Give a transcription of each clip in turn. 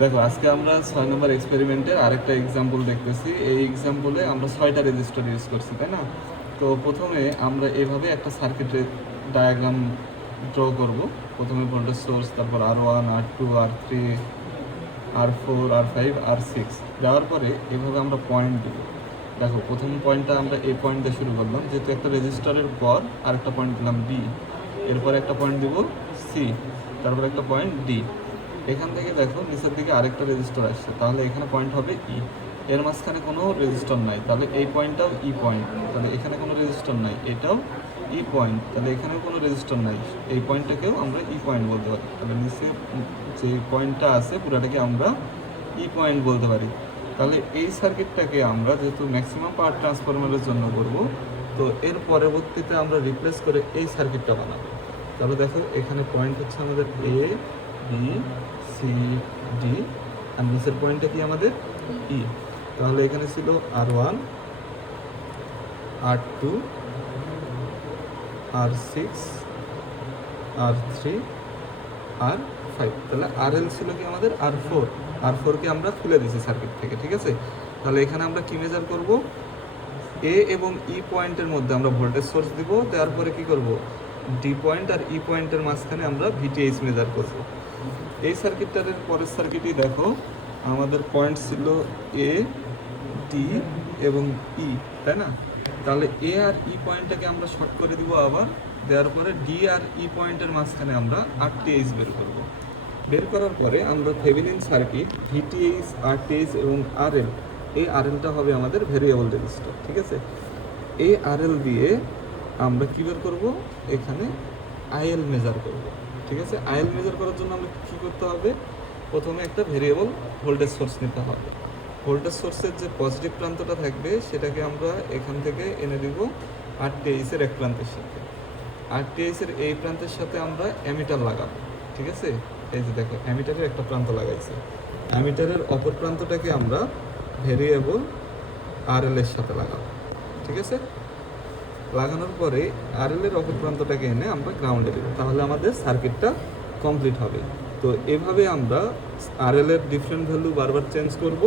দেখো আজকে আমরা 6 নম্বর এক্সপেরিমেন্টের আরেকটা এক্সাম্পল দেখতেছি। এই এক্সাম্পলে আমরা 6টা রেজিস্টার ইউজ করছি, তাই না? তো প্রথমে আমরা এভাবে একটা সার্কিট ডায়াগ্রাম ড্র করব। প্রথমে ভোল্টেজ সোর্স, তারপর R1, R2, R3, R4, R5, R6 দেওয়ার পরে এভাবে আমরা পয়েন্ট দেব। দেখো প্রথম পয়েন্টটা আমরা এই পয়েন্ট দিয়ে শুরু করলাম, যেহেতু একটা রেজিস্টারের পর আরেকটা পয়েন্ট দিলাম বি, এরপর একটা পয়েন্ট দিব সি, তারপর একটা পয়েন্ট ডি। এখান থেকে দেখো নিচের দিকে আরেকটা রেজিস্টার আসছে, তাহলে এখানে পয়েন্ট হবে ই। এর মাঝখানে কোনো রেজিস্টার নাই, তাহলে এই পয়েন্টটাও ই পয়েন্ট, তাহলে এখানে কোনো রেজিস্টার নাই, এটাও ই পয়েন্ট, তাহলে এখানেও কোনো রেজিস্টার নাই, এই পয়েন্টটাকেও আমরা ই পয়েন্ট বলতে পারি। তাহলে নিচে যে পয়েন্টটা আছে পুরাটাকে আমরা ই পয়েন্ট বলতে পারি। তাহলে এই সার্কিটটাকে আমরা যেহেতু ম্যাক্সিমাম পাওয়ার ট্রান্সফরমারের জন্য করব, তো এর পরবর্তীতে আমরা রিপ্লেস করে এই সার্কিটটা বানাবো। তাহলে দেখো এখানে পয়েন্ট হচ্ছে আমাদের এ, বি, সি, ডি, আর নিচের পয়েন্টটা কি আমাদের ই। তাহলে এখানে ছিল R1, R2, R6, R3, R5। তাহলে RL ছিল কি আমাদের R4, R4কে আমরা খুলে দিয়েছি সার্কিট থেকে, ঠিক আছে? তাহলে এখানে আমরা কি মেজার করব? এ এবং ই পয়েন্টের মধ্যে আমরা ভোল্টেজ সোর্স দিব, দেওয়ার পরে কি করব? ডি পয়েন্ট আর ই পয়েন্টের মাঝখানে আমরা ভিটিএইচ মেজার করব। এই সার্কিটটার পরের সার্কিটই দেখো, আমাদের পয়েন্ট ছিল এ, ডি এবং ই, তাই না? তাহলে এ আর ই পয়েন্টটাকে আমরা শর্ট করে দিব আবার, দেওয়ার পরে ডি আর ই পয়েন্টের মাঝখানে আমরা আরটিএইচ বের করব। বের করার পরে আমরা থেভেনিন সার্কিট ভিটিএইচ, আরটিএইচ এবং আরএল, এই আরএলটা হবে আমাদের ভেরিয়েবল রেজিস্টার, ঠিক আছে? এই আরএল দিয়ে আমরা কী বের করব? এখানে আইএল মেজার করব, ঠিক আছে? আইএল মেজার করার জন্য আমরা কী করতে হবে? প্রথমে একটা ভেরিয়েবল ভোল্টেজ সোর্স নিতে হবে। ভোল্টেজ সোর্সের যে পজিটিভ প্রান্তটা থাকবে সেটাকে আমরা এখান থেকে এনে দিব আরটিএইচের এক প্রান্তের সাথে। আরটিএইচের এই প্রান্তের সাথে আমরা অ্যামিটার লাগাবো, ঠিক আছে? এই যে দেখো অ্যামিটারের একটা প্রান্ত লাগাইছে, অ্যামিটারের অপর প্রান্তটাকে আমরা ভেরিয়েবল আরএল এর সাথে লাগাবো, ঠিক আছে? লাগানোর পরে আরএল এর অপর প্রান্তটাকে এনে আমরা গ্রাউন্ডে দেবো, তাহলে আমাদের সার্কিটটা কমপ্লিট হবে। তো এভাবে আমরা আরএল এর ডিফারেন্ট ভ্যালু বারবার চেঞ্জ করব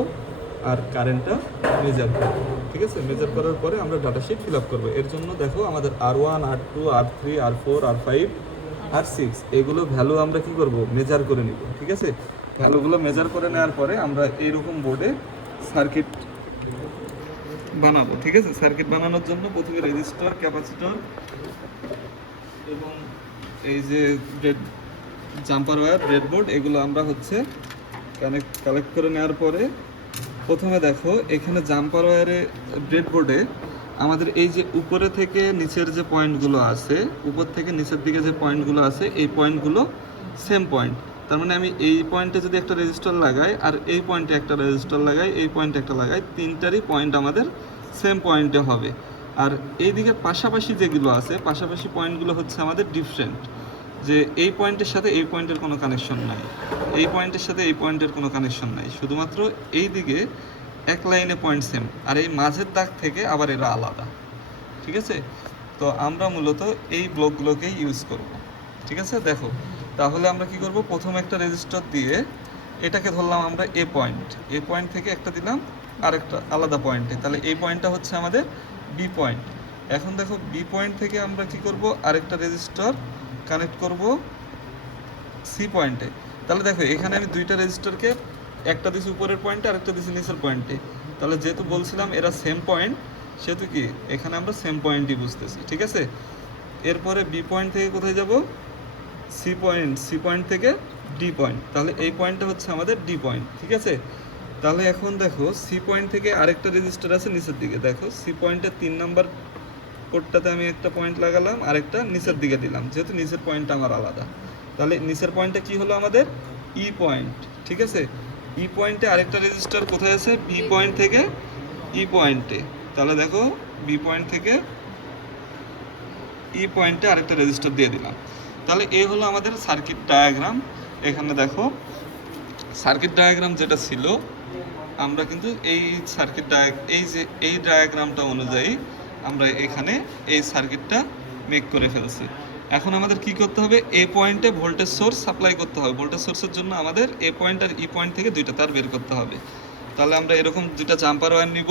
আর কারেন্টটা মেজার করব, ঠিক আছে? মেজার করার পরে আমরা ডাটা শিট ফিল আপ করবো। এর জন্য দেখো আমাদের R1, R2, R3, R4, R5, R6 এগুলো ভ্যালু আমরা কি করব? মেজার করে নিব, ঠিক আছে? ভ্যালুগুলো মেজার করে নেওয়ার পরে আমরা এইরকম বোর্ডে সার্কিট বানাবো, ঠিক আছে? সার্কিট বানানোর জন্য প্রথমে রেজিস্টর, ক্যাপাসিটর এবং এই যে জাম্পার ওয়্যার, ব্রেডবোর্ড, এগুলো আমরা হচ্ছে কালেক্ট করে নেওয়ার পরে প্রথমে দেখো এখানে জাম্পার ওয়্যারে, ব্রেডবোর্ডে আমাদের এই যে উপরে থেকে নিচের যে পয়েন্টগুলো আছে, উপর থেকে নিচের দিকে যে পয়েন্টগুলো আছে, এই পয়েন্টগুলো সেম পয়েন্ট। তার মানে আমি এই পয়েন্টে যদি একটা রেজিস্টার লাগাই, আর এই পয়েন্টে একটা রেজিস্টার লাগাই, এই পয়েন্টে একটা লাগাই, তিনটারই পয়েন্ট আমাদের সেম পয়েন্টে হবে। আর এইদিকে পাশাপাশি যেগুলো আছে, পাশাপাশি পয়েন্টগুলো হচ্ছে আমাদের ডিফারেন্ট, যে এই পয়েন্টের সাথে এই পয়েন্টের কোনো কানেকশন নাই, এই পয়েন্টের সাথে এই পয়েন্টের কোনো কানেকশন নাই, শুধুমাত্র এই দিকে এক লাইনে পয়েন্ট সেম, আর এই মাঝের দাগ থেকে আবার এরা আলাদা, ঠিক আছে? তো আমরা মূলত এই ব্লকগুলোকেই ইউজ করব, ঠিক আছে? দেখো তাহলে আমরা কি করব? প্রথম একটা রেজিস্টার দিয়ে এটাকে ধরলাম আমরা এ পয়েন্ট, এ পয়েন্ট থেকে একটা দিলাম আরেকটা আলাদা পয়েন্টে, তাহলে এই পয়েন্টটা হচ্ছে আমাদের বি পয়েন্ট। এখন দেখো বি পয়েন্ট থেকে আমরা কি করব? আরেকটা রেজিস্টার কানেক্ট করব সি পয়েন্টে। তাহলে দেখো এখানে আমি দুইটা রেজিস্টারকে, একটা দিছি উপরের পয়েন্টে আর একটা দিছি নিচের পয়েন্টে, তাহলে যেহেতু বলছিলাম এরা সেম পয়েন্ট, সেহেতু কি এখানে আমরা সেম পয়েন্টই বুঝতেছি, ঠিক আছে? এরপরে বি পয়েন্ট থেকে কোথায় যাব? সি পয়েন্ট, সি পয়েন্ট থেকে ডি পয়েন্ট, তাহলে এই পয়েন্টটা হচ্ছে আমাদের ডি পয়েন্ট, ঠিক আছে? তাহলে এখন দেখো সি পয়েন্ট থেকে আরেকটা রেজিস্টার আছে নিচের দিকে, দেখো সি পয়েন্টের 3 নাম্বার পোর্টটাতে আমি একটা পয়েন্ট লাগালাম, আরেকটা নিচের দিকে দিলাম, যেহেতু নিচের পয়েন্টটা আমার আলাদা। তাহলে নিচের পয়েন্টটা কি হলো আমাদের? ই পয়েন্ট, ঠিক আছে? ই পয়েন্টে আরেকটা রেজিস্টার কোথায় আছে? বি পয়েন্ট থেকে ই পয়েন্টে। তাহলে দেখো বি পয়েন্ট থেকে ই পয়েন্টে আরেকটা রেজিস্টার দিয়ে দিলাম। তাহলে এই হলো আমাদের সার্কিট ডায়াগ্রাম। এখানে দেখো সার্কিট ডায়াগ্রাম যেটা ছিল, আমরা কিন্তু এই সার্কিট এই ডায়াগ্রামটা অনুযায়ী আমরা এখানে এই সার্কিটটা মেক করে ফেলছি। এখন আমাদের কি করতে হবে, এ পয়েন্টে ভোল্টেজ সোর্স সাপ্লাই করতে হবে। ভোল্টেজ সোর্সের জন্য আমাদের এ পয়েন্ট আর ই পয়েন্ট থেকে দুইটা তার বের করতে হবে। তাহলে আমরা এরকম দুইটা জাম্পার ওয়্যার নিব,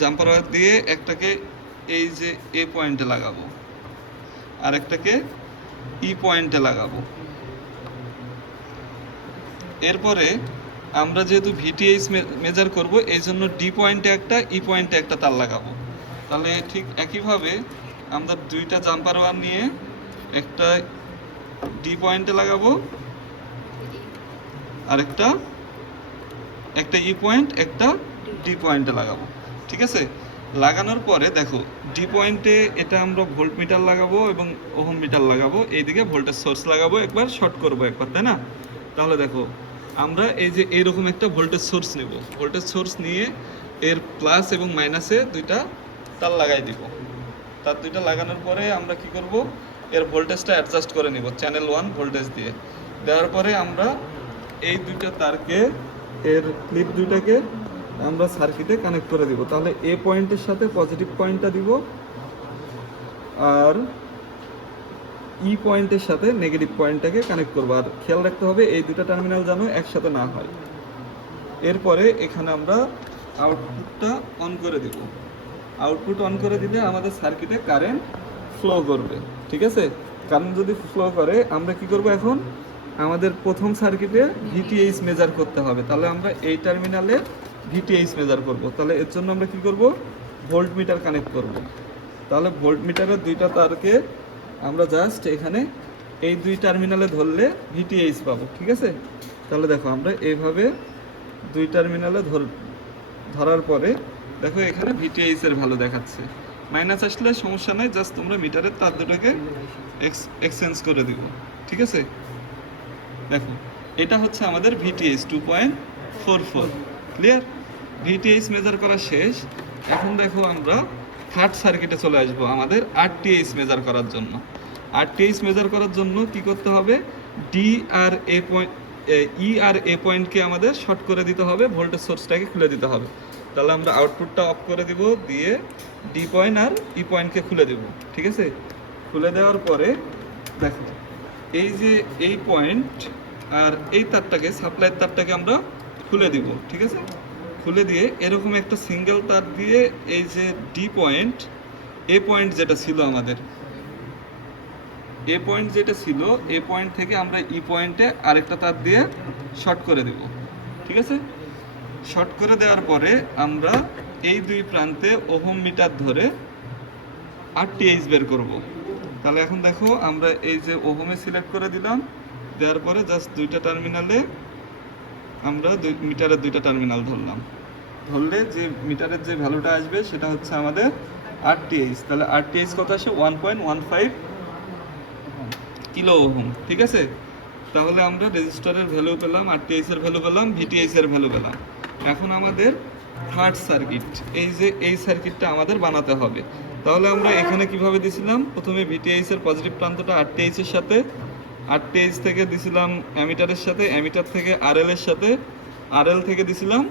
জাম্পার ওয়্যার দিয়ে একটাকে এই যে এ পয়েন্টে লাগাবো, আর একটাকে ই পয়েন্টে লাগাবো। এরপরে আমরা যেহেতু ভিটিএইচ মেজার করব, এই জন্য ডি পয়েন্টে একটা, ই পয়েন্টে একটা তার লাগাবো। তাহলে ঠিক একইভাবে আমরা দুইটা জাম্পার ওয়্যার নিয়ে একটা ডি পয়েন্টে লাগাবো, আর একটা ই পয়েন্ট, একটা ডি পয়েন্টে লাগাবো। ঠিক আছে, লাগানোর পরে দেখো ডি পয়েন্টে এটা আমরা ভোল্ট মিটার লাগাবো এবং ওহম মিটার লাগাবো, এইদিকে ভোল্টেজ সোর্স লাগাবো, একবার শর্ট করবো একবার, তাই না? তাহলে দেখো আমরা এই যে এইরকম একটা ভোল্টেজ সোর্স নেব, ভোল্টেজ সোর্স নিয়ে এর প্লাস এবং মাইনাসে দুইটা তার লাগাই দিব। তার দুইটা লাগানোর পরে আমরা কি করব, এর ভোল্টেজটা অ্যাডজাস্ট করে নিব চ্যানেল 1 ভোল্টেজ দিয়ে। দেওয়ার পরে আমরা এই দুইটা তারকে, এর ক্লিপ দুইটাকে আমরা সার্কিটে কানেক্ট করে দিব। তাহলে এ পয়েন্টের সাথে পজিটিভ পয়েন্টটা দিব, আর ই পয়েন্টের সাথে নেগেটিভ পয়েন্টটাকে কানেক্ট করবো। আর খেয়াল রাখতে হবে এই দুটো টার্মিনাল যেন একসাথে না হয়। এরপরে এখানে আমরা আউটপুটটা অন করে দিব। আউটপুট অন করে দিলে আমাদের সার্কিটে কারেন্ট ফ্লো করবে। ঠিক আছে, কারেন্ট যদি ফ্লো করে আমরা কি করব, এখন আমাদের প্রথম সার্কিটে ভিটিএইচ মেজার করতে হবে। তাহলে আমরা এই টার্মিনালে ভিটিএইচ মেজার করব। তাহলে এর জন্য আমরা কি করব, ভোল্ট মিটার কানেক্ট করব। তাহলে ভোল্ট মিটারের দুইটা তারকে আমরা জাস্ট এখানে এই দুই টার্মিনালে ধরলে ভিটিএইচ পাবো। ঠিক আছে, তাহলে দেখো আমরা এইভাবে দুই টার্মিনালে ধরার পরে দেখো এখানে ভিটিএইচ এর ভ্যালু দেখাচ্ছে। মাইনাস আসলে সমস্যা নাই, জাস্ট তোমরা মিটারের তার দুটোকে এক্সচেঞ্জ করে দিব। ঠিক আছে, দেখো এটা হচ্ছে আমাদের ভিটিএইচ 2.44। ক্লিয়ার, ভিটিএইচ মেজার করা শেষ। এখন দেখো আমরা থার্ড সার্কিটে চলে আসবো আমাদের আরটিএইচ মেজার করার জন্য। আরটিএইচ মেজার করার জন্য কি করতে হবে, ডি আর এ পয়েন্ট, ই আর এ পয়েন্টকে আমাদের শর্ট করে দিতে হবে, ভোল্টেজ সোর্সটাকে খুলে দিতে হবে। তাহলে আমরা আউটপুটটা অফ করে দিব, দিয়ে ডি পয়েন্ট আর ই পয়েন্টকে খুলে দেব। ঠিক আছে, খুলে দেওয়ার পরে দেখো এই যে এই পয়েন্ট আর এই তারটাকে, সাপ্লাইয়ের তারটাকে আমরা খুলে দিব। ঠিক আছে, খুলে দিয়ে এরকম একটা সিঙ্গেল তার দিয়ে এই যে ডি পয়েন্ট, এ পয়েন্ট যেটা ছিল আমাদের, এ পয়েন্ট যেটা ছিল, এ পয়েন্ট থেকে আমরা ই পয়েন্টে আরেকটা তার দিয়ে শর্ট করে দেব। ঠিক আছে, শর্ট করে দেওয়ার পরে আমরা এই দুই প্রান্তে ওহম মিটার ধরে আরটিএইচ বের করব। তাহলে এখন দেখো আমরা এই যে ওহমে সিলেক্ট করে দিলাম, দেওয়ার পরে জাস্ট দুইটা টার্মিনালে আমরা মিটারের দুইটা টার্মিনাল ধরলাম। ধরলে যে মিটারের যে ভ্যালুটা আসবে সেটা হচ্ছে আমাদের আরটিএইচ। তাহলে আরটিএইচ কত আসে, 1.15 কিলো ওহম। ঠিক আছে, তাহলে আমরা রেজিস্টারের ভ্যালু পেলাম, আরটিএইচ এর ভ্যালু পেলাম, ভিটিএইচ এর ভ্যালু পেলাম। এখন আমাদের থার্ড সার্কিট, এই যে এই সার্কিটটা আমাদের বানাতে হবে। তাহলে আমরা এখানে কিভাবে দিছিলাম, প্রথমে ভিটিএইচ এর পজিটিভ প্রান্তটা আরটিএইচ এর সাথে, আরটিএইচ থেকে দিছিলাম অ্যামিটারের সাথে, অ্যামিটার থেকে আরএল এর সাথে, আরএল থেকে দিছিলাম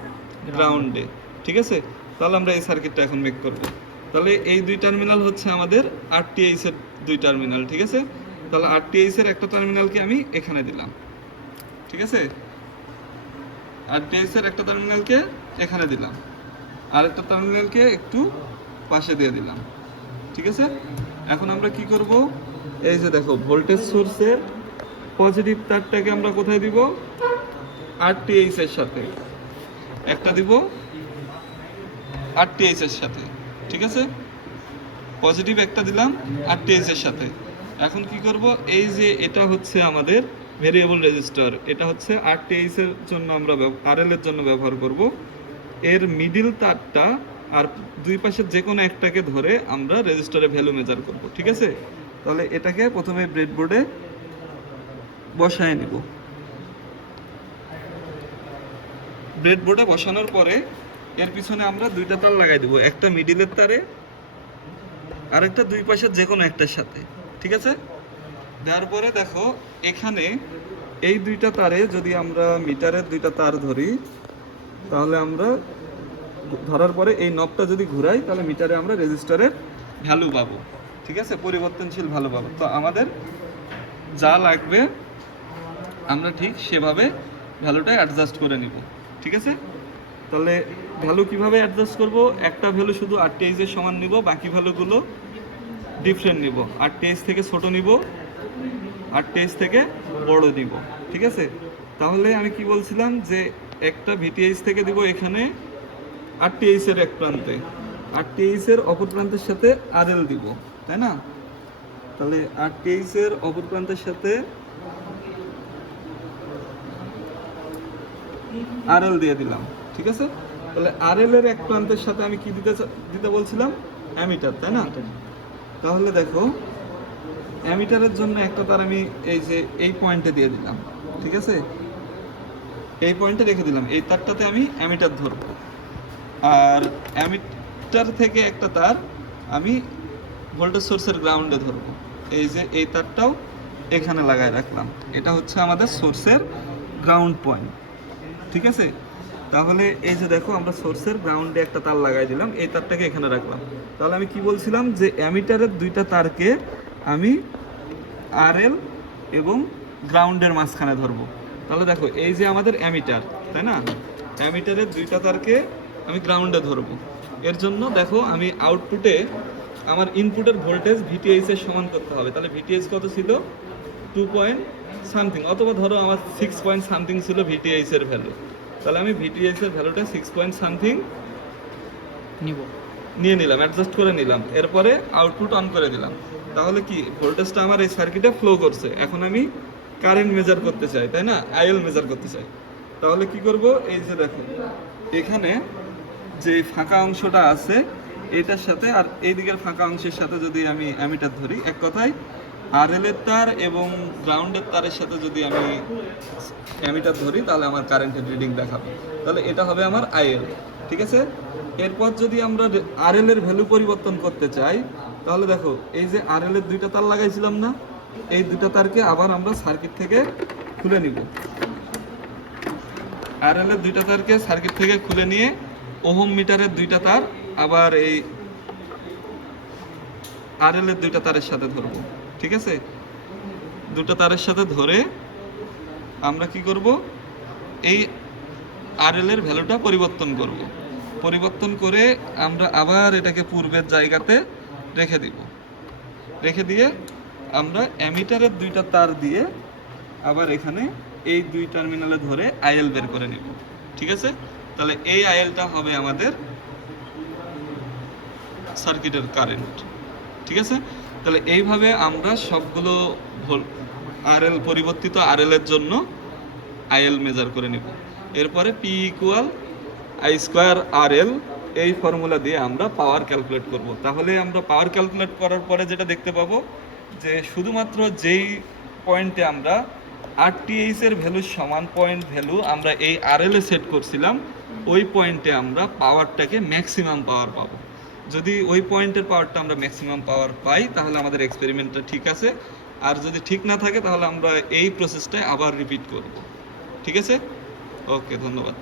গ্রাউন্ডে। ঠিক আছে, তাহলে আমরা এই সার্কিটটা এখন মেক করব। তাহলে এই দুই টার্মিনাল হচ্ছে আমাদের আরটিএইচ এর দুই টার্মিনাল। ঠিক আছে, তাহলে আরটিএইচ এর একটা টার্মিনালকে আমি এখানে দিলাম। ঠিক আছে, আরটিএইচ এর একটা টার্মিনালকে এখানে দিলাম, আরেকটা টার্মিনালকে একটু পাশে দিয়ে দিলাম। ঠিক আছে, এখন আমরা কি করব, এই যে দেখো ভোল্টেজ সোর্সের পজিটিভ তারটাকে আমরা কোথায় দিব, আরটিএইচ এর সাথে একটা দিব, আরটিএইচ এর সাথে। ঠিক আছে, পজিটিভ একটা দিলাম আরটিএইচ এর সাথে। এখন কি করব, এই যে এটা হচ্ছে আমাদের ভেরিয়েবল রেজিস্টার, এটা হচ্ছে আরটিএইচ এর জন্য আমরা আরএল এর জন্য ব্যবহার করব। এর মিডিল তারটা আর দুই পাশের যে কোনো একটাকে ধরে আমরা রেজিস্টারে ভ্যালু মেজার করব। ঠিক আছে, তাহলে এটাকে প্রথমে ব্রেডবোর্ডে বসায় নিব। ব্রেডবোর্ডে বসানোর পরে এর পিছনে আমরা দুইটা তার লাগাই দেব, একটা মিডিলের তারে আরেকটা দুই পাশের যে কোনো একটার সাথে। ঠিক আছে, দেওয়ার পরে দেখো এখানে এই দুইটা তারে যদি আমরা মিটারের দুইটা তার ধরি, তাহলে আমরা ধরার পরে এই নবটা যদি ঘুরাই তাহলে মিটারে আমরা রেজিস্টারের ভ্যালু পাবো। ঠিক আছে, পরিবর্তনশীল ভ্যালু পাবো। তো আমাদের যা লাগবে আমরা ঠিক সেভাবে ভ্যালুটা অ্যাডজাস্ট করে নিব। ঠিক আছে, তাহলে ভ্যালু কিভাবে অ্যাডজাস্ট করব? একটা ভ্যালু শুধু RTH এর সমান নিব, বাকি ভ্যালুগুলো ডিফারেন্ট নিব। RTH থেকে ছোট নিব, RTH থেকে বড় নিব। ঠিক আছে, তাহলে আমি কি বলছিলাম যে একটা VTH থেকে দিব এখানে RTH এর এক প্রান্তে, RTH এর অপর প্রান্তের সাথে RL দিব, তাই না? তাহলে RTH এর অপর প্রান্তের সাথে RL দিয়ে দিলাম। ঠিক আছে, তাহলে RL এর এক প্রান্তের সাথে আমি কি দিতে বলছিলাম? অ্যামিটার, তাই না? তাহলে দেখো অ্যামিটারের জন্য একটা তার আমি এই যে এই পয়েন্টে দিয়ে দিলাম। ঠিক আছে, এই পয়েন্টে রেখে দিলাম, এই তারটাতে আমি অ্যামিটার ধরবো। আর অ্যামিটার থেকে একটা তার আমি ভোল্টেজ সোর্সের গ্রাউন্ডে ধরবো। এই যে এই তারটাও এখানে লাগায় রাখলাম, এটা হচ্ছে আমাদের সোর্সের গ্রাউন্ড পয়েন্ট। ঠিক আছে, তাহলে এই যে দেখো আমরা সোর্সের গ্রাউন্ডে একটা তার লাগাই দিলাম, এই তারটাকে এখানে রাখলাম। তাহলে আমি কি বলছিলাম যে অ্যামিটারের দুইটা তারকে আমি RL এবং গ্রাউন্ডের মাঝখানে ধরবো। তাহলে দেখো এই যে আমাদের অ্যামিটার, তাই না? অ্যামিটারের দুইটা তারকে আমি গ্রাউন্ডে ধরবো। এর জন্য দেখো আমি আউটপুটে আমার ইনপুটের ভোল্টেজ VTH এর সমান করতে হবে। তাহলে VTH কত ছিল? 2 পয়েন্ট সামথিং, অথবা ধরো আমার 6 পয়েন্ট সামথিং ছিল VTH এর ভ্যালু। তাহলে আমি VTH এর ভ্যালুটা 6 পয়েন্ট সামথিং নিয়ে নিলাম, অ্যাডজাস্ট করে নিলাম। এরপরে আউটপুট অন করে দিলাম। তাহলে কি ভোল্টেজটা আমার এই সার্কিটে ফ্লো করছে। এখন আমি কারেন্ট মেজার করতে চাই, তাই না? IL মেজার করতে চাই। তাহলে কি করব? এই যে দেখো এখানে যে ফাঁকা অংশটা আছে এটার সাথে আর এই দিকের ফাঁকা অংশের সাথে যদি আমি অ্যামিটার ধরি, এক কথায় RL এর তার এবং গ্রাউন্ডের তারের সাথে যদি আমি অ্যামিটার ধরি তাহলে আমার কারেন্টের রিডিং দেখাবে। তাহলে এটা হবে আমার IL। ঠিক আছে, এরপর যদি আমরা RL এর ভ্যালু পরিবর্তন করতে চাই তাহলে দেখো এই যে RL এর দুইটা তার লাগাইছিলাম না, এই দুইটা তারকে আবার আমরা সার্কিট থেকে খুলে নিব। RL এর দুইটা তারকে সার্কিট থেকে খুলে নিয়ে ওহম মিটারের দুইটা তার আবার এই RL এর দুইটা তারের সাথে ধরবো। ঠিক আছে, দুটো তারের সাথে ধরে আমরা কি করব? এই RL এর ভ্যালুটা পরিবর্তন করব। পরিবর্তন করে আমরা আবার এটাকে পূর্বের জায়গাতে রেখে দিব। রেখে দিয়ে আমরা অ্যামিটারের দুইটা তার দিয়ে আবার এখানে এই দুই টার্মিনালে ধরে IL বের করে নিব। ঠিক আছে, তাহলে এই ILটা হবে আমাদের সার্কিটের কারেন্ট। ঠিক আছে, তাহলে এইভাবে আমরা সবগুলো RL পরিবর্তিত RL এর জন্য IL মেজার করে নিব। এরপরে P = I² RL এই ফর্মুলা দিয়ে আমরা পাওয়ার ক্যালকুলেট করব। তাহলে আমরা পাওয়ার ক্যালকুলেট করার পরে যেটা দেখতে পাবো যে শুধুমাত্র যেই পয়েন্টে আমরা RTH এর ভ্যালুর সমান পয়েন্ট ভ্যালু আমরা এই RL এ সেট করছিলাম, ওই পয়েন্টে আমরা পাওয়ারটাকে ম্যাক্সিমাম পাওয়ার পাবো। যদি ওই পয়েন্টের পাওয়ারটা আমরা ম্যাক্সিমাম পাওয়ার পাই তাহলে আমাদের এক্সপেরিমেন্টটা ঠিক আছে। আর যদি ঠিক না থাকে তাহলে আমরা এই প্রসেসটাই আবার রিপিট করব। ঠিক আছে, ওকে, ধন্যবাদ।